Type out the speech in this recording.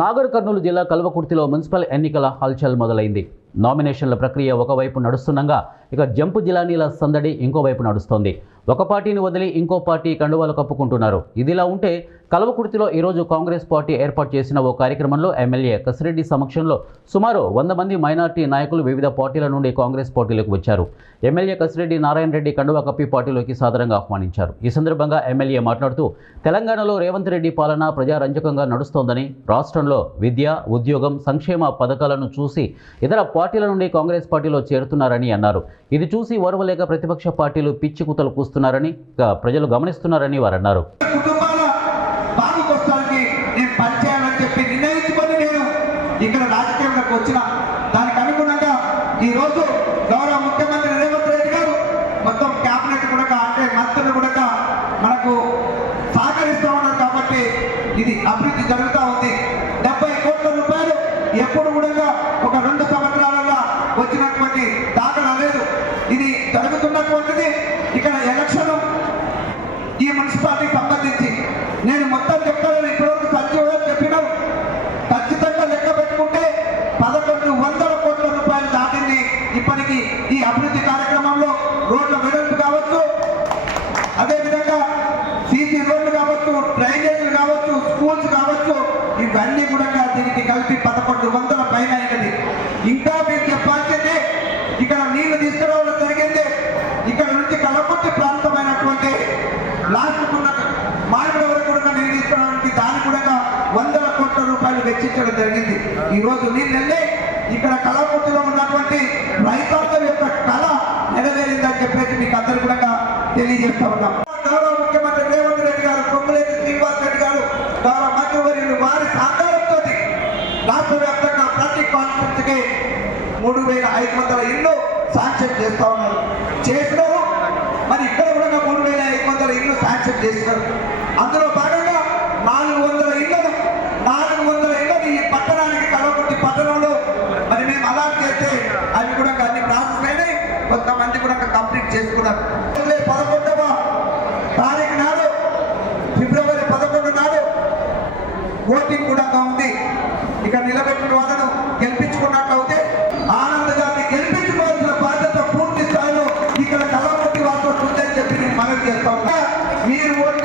నాగర్ కర్నూలు జిల్లా కల్వకుర్తిలో మున్సిపల్ ఎన్నికల హల్చల్ మొదలైంది. నామినేషన్ల ప్రక్రియ ఒకవైపు నడుస్తుండగా ఇక జంపు జిలానీల సందడి ఇంకోవైపు నడుస్తోంది. ఒక పార్టీని వదిలి ఇంకో పార్టీ కండువాలు కప్పుకుంటున్నారు. ఇదిలా ఉంటే కల్వకుర్తిలో ఈరోజు కాంగ్రెస్ పార్టీ ఏర్పాటు చేసిన ఓ కార్యక్రమంలో ఎమ్మెల్యే కసిరెడ్డి సమక్షంలో సుమారు వంద మంది మైనార్టీ నాయకులు వివిధ పార్టీల నుండి కాంగ్రెస్ పార్టీలోకి వచ్చారు. ఎమ్మెల్యే కసిరెడ్డి నారాయణ రెడ్డి కండువా కప్పి పార్టీలోకి సాదరంగా ఆహ్వానించారు. ఈ సందర్భంగా ఎమ్మెల్యే మాట్లాడుతూ తెలంగాణలో రేవంత్ రెడ్డి పాలన ప్రజారంజకంగా నడుస్తోందని రాష్ట్రంలో విద్య ఉద్యోగం సంక్షేమ పథకాలను చూసి ఇతర పార్టీల నుండి కాంగ్రెస్ పార్టీలో చేరుతున్నారని అన్నారు. ఇది చూసి ఓర్వలేక ప్రతిపక్ష పార్టీలు పిచ్చి కూతలు కూస్తున్నారని ప్రజలు గమనిస్తున్నారని వారన్నారు అన్నారు కుటుంబాల బాగుకొస్తానికి నేను పనిచేయాలని చెప్పి నిర్ణయించుకొని నేను ఇక్కడ రాజకీయంలోకి వచ్చిన దానికి అనుగుణంగా ఈరోజు గౌరవ ముఖ్యమంత్రి రేవంత్ రెడ్డి గారు మొత్తం క్యాబినెట్ కూడా అంటే మంత్రులు కూడా మనకు సహకరిస్తూ ఉన్నారు కాబట్టి ఇది అభివృద్ధి జరుగుతూ ఉంది. డెబ్బై కోట్ల రూపాయలు ఎప్పుడు కూడా ఒక రెండు సంవత్సరాలలో వచ్చినటువంటి దాఖలా లేదు. ఇది జరుగుతున్నటువంటిది ఇక్కడ ఎలక్షన్ ఈ మున్సిపాలిటీకి సంబంధించి. నేను మొత్తం చెప్తాను ఇప్పటివరకు సంజీవ్ గారు చెప్పినాం. ఖచ్చితంగా లెక్క పెట్టుకుంటే పదకొండు వందల కోట్ల రూపాయలు దాటింది ఇప్పటికి ఈ అభివృద్ధి కార్యక్రమంలో రోడ్ల వెడల్పు కావచ్చు అదేవిధంగా సీసీ రోడ్లు కావచ్చు డ్రైనేజీలు కావచ్చు స్కూల్స్ కావచ్చు ఇవన్నీ కూడా దీనికి కలిపి పదకొండు వందల పైన అయినది. ఇంకా మీరు చెప్పాల్సిందే ఇక్కడ నీళ్ళు తీసుకురావడం జరిగింది. ఇక్కడ నుంచి కలపర్తి ప్రాంతమైనటువంటి లాస్ట్ ఉన్న మార్గం వరకు కూడా నీళ్ళు తీసుకురావడానికి దాని కూడా వందల కోట్ల రూపాయలు వెచ్చించడం జరిగింది. ఈ రోజు నీళ్ళు వెళ్ళి ఇక్కడ కలప తెలియజేస్తా ఉన్నాం. గౌరవ ముఖ్యమంత్రి రేవంత్ రెడ్డి గారు కొమ్మలేటి శ్రీనివాస్ రెడ్డి గారు గౌరవ మంత్రివర్యులు వారి సహకారంతో రాష్ట్ర వ్యాప్తంగా ప్రతి కాన్స్టిట్యూన్సీకి మూడు వేల ఐదు వందల ఇల్లు శాంక్షన్ చేస్తా ఉన్నారు. చేసినారు. మరి ఇక్కడ కూడా మూడు వేల ఐదు వందల ఇల్లు శాంక్షన్ చేసినారు. అందులో భాగంగా నాలుగు వందల ఇళ్ళను నాలుగు వందల ఇళ్ళను ఈ పట్టణానికి కలవకుట్టి పట్టణంలో మరి మేము అలా చేస్తే అవి కూడా అన్ని ప్రాసెస్ అయినాయి. కొంతమంది కూడా కంప్లీట్ చేసుకున్నారు. ఓటింగ్ కూడా ఉంది ఇక్కడ నిలబెట్టిన వాళ్ళను గెలిపించుకున్నట్టు